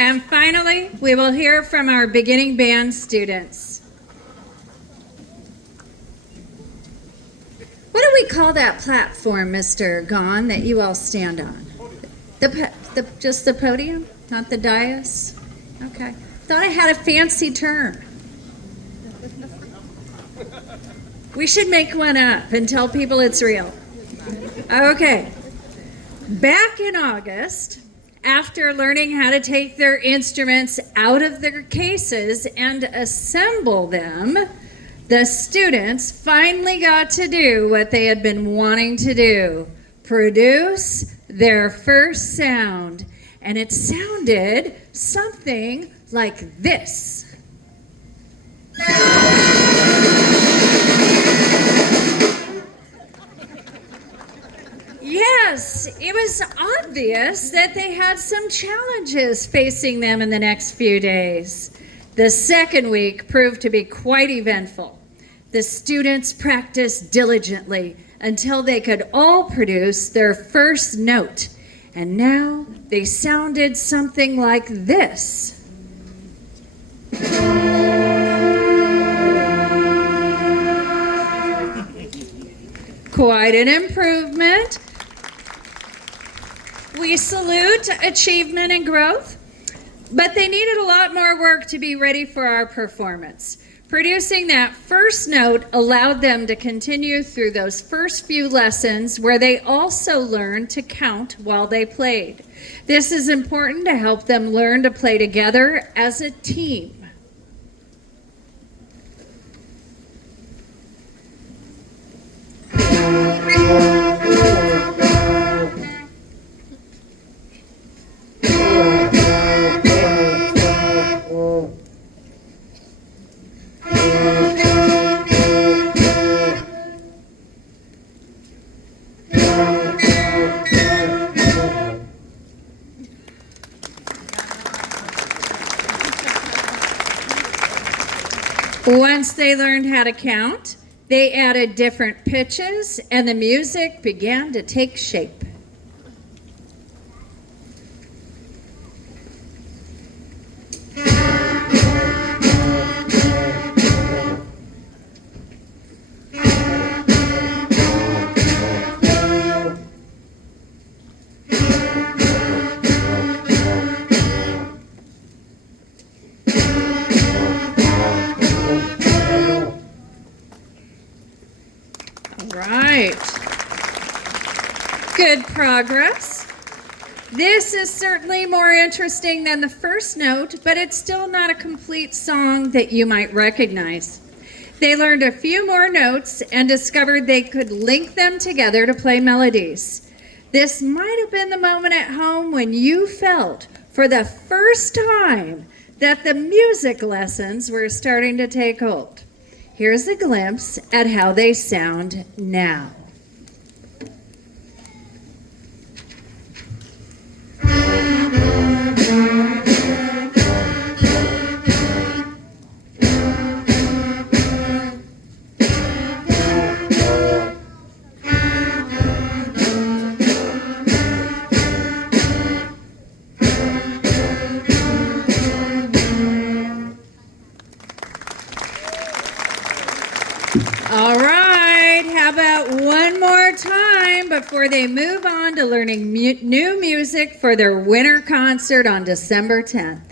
And finally, we will hear from our beginning band students. What do we call that platform, Mr. Gohn, that you all stand on? Just the podium, not the dais? Okay. Thought I had a fancy term. We should make one up and tell people it's real. Okay. Back in August, after learning how to take their instruments out of their cases and assemble them, the students finally got to do what they had been wanting to do: produce their first sound. And it sounded something like this. Yes, it was obvious that they had some challenges facing them in the next few days. The second week proved to be quite eventful. The students practiced diligently until they could all produce their first note. And now they sounded something like this. Quite an improvement. We salute achievement and growth, but they needed a lot more work to be ready for our performance. Producing that first note allowed them to continue through those first few lessons where they also learned to count while they played. This is important to help them learn to play together as a team. Once they learned how to count, they added different pitches and the music began to take shape. Right. Good progress. This is certainly more interesting than the first note, but it's still not a complete song that you might recognize. They learned a few more notes and discovered they could link them together to play melodies. This might have been the moment at home when you felt for the first time that the music lessons were starting to take hold. Here's a glimpse at how they sound now. All right, how about one more time before they move on to learning new music for their winter concert on December 10th.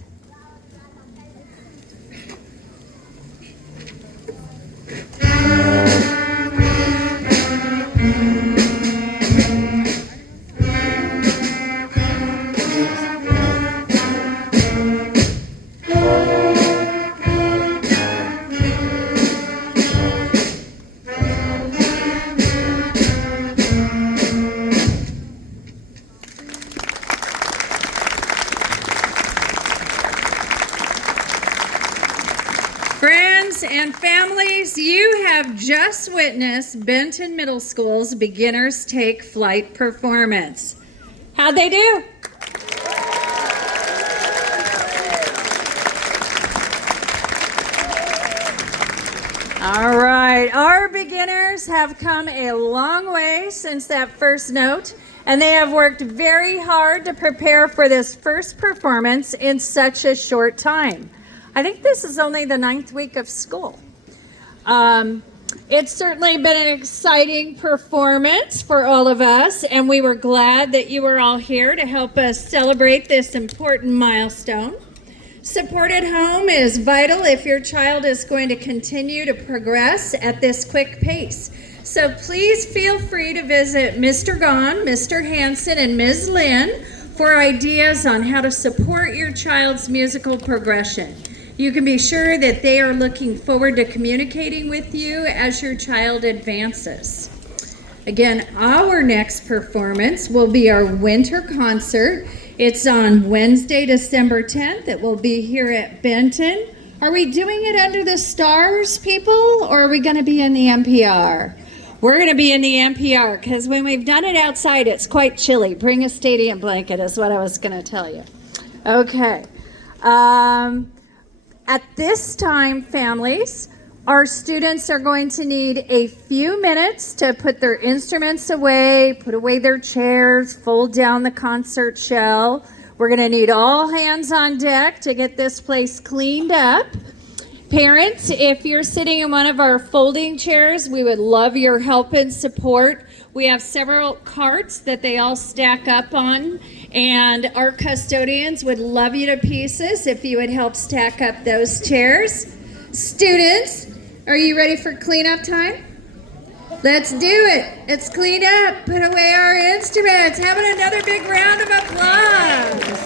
Friends and families, you have just witnessed Benton Middle School's Beginners Take Flight performance. How'd they do? All right, our beginners have come a long way since that first note, and they have worked very hard to prepare for this first performance in such a short time. I think this is only the 9th week of school. It's certainly been an exciting performance for all of us, and we were glad that you were all here to help us celebrate this important milestone. Support at home is vital if your child is going to continue to progress at this quick pace. So please feel free to visit Mr. Gohn, Mr. Hansen, and Ms. Lynn for ideas on how to support your child's musical progression. You can be sure that they are looking forward to communicating with you as your child advances. Again, our next performance will be our winter concert. It's on Wednesday, December 10th. It will be here at Benton. Are we doing it under the stars, people, or are we going to be in the NPR? We're going to be in the NPR because when we've done it outside, it's quite chilly. Bring a stadium blanket is what I was going to tell you. Okay. At this time, families, our students are going to need a few minutes to put their instruments away, put away their chairs, fold down the concert shell. We're going to need all hands on deck to get this place cleaned up. Parents, if you're sitting in one of our folding chairs, we would love your help and support. We have several carts that they all stack up on, and our custodians would love you to pieces if you would help stack up those chairs. Students, are you ready for cleanup time? Let's do it. Let's clean up, put away our instruments. How about another big round of applause?